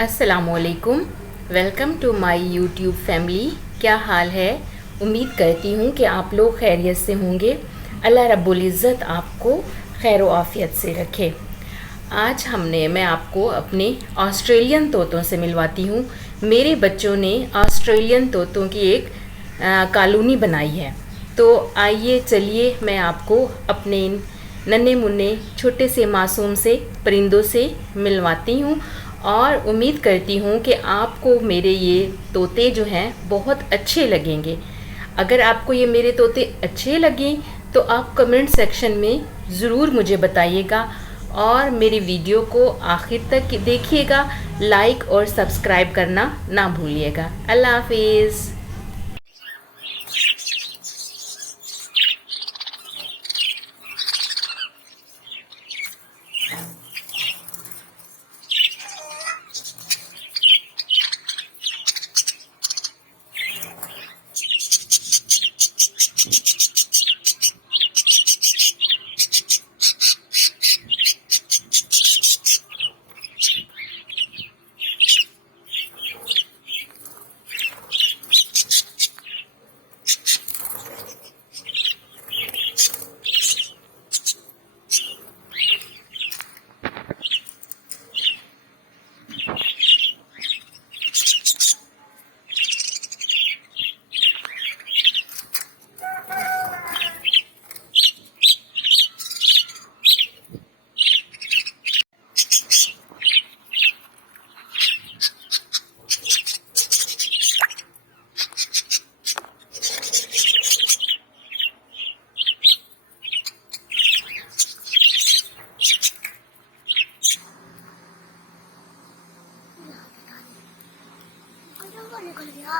अस्सलामुअलैकुम। Welcome to my YouTube family. क्या हाल है? उम्मीद करती हूँ कि आप लोग खैरियत से होंगे। अल्लाह रब्बुल इज़्ज़त आपको खैर व आफ़ियत से रखे। आज मैं आपको अपने ऑस्ट्रेलियन तोतों से मिलवाती हूँ। मेरे बच्चों ने ऑस्ट्रेलियन तोतों की एक कॉलोनी बनाई है। तो आइए चलिए मैं आपको अपने इन नन्हे मुन्ने छोटे से मासूम से परिंदों से मिलवाती हूँ और उम्मीद करती हूँ कि आपको मेरे ये तोते जो हैं बहुत अच्छे लगेंगे। अगर आपको ये मेरे तोते अच्छे लगें तो आप कमेंट सेक्शन में ज़रूर मुझे बताइएगा और मेरी वीडियो को आखिर तक देखिएगा। लाइक और सब्सक्राइब करना ना भूलिएगा। अल्लाह हाफिज़। निकल गया।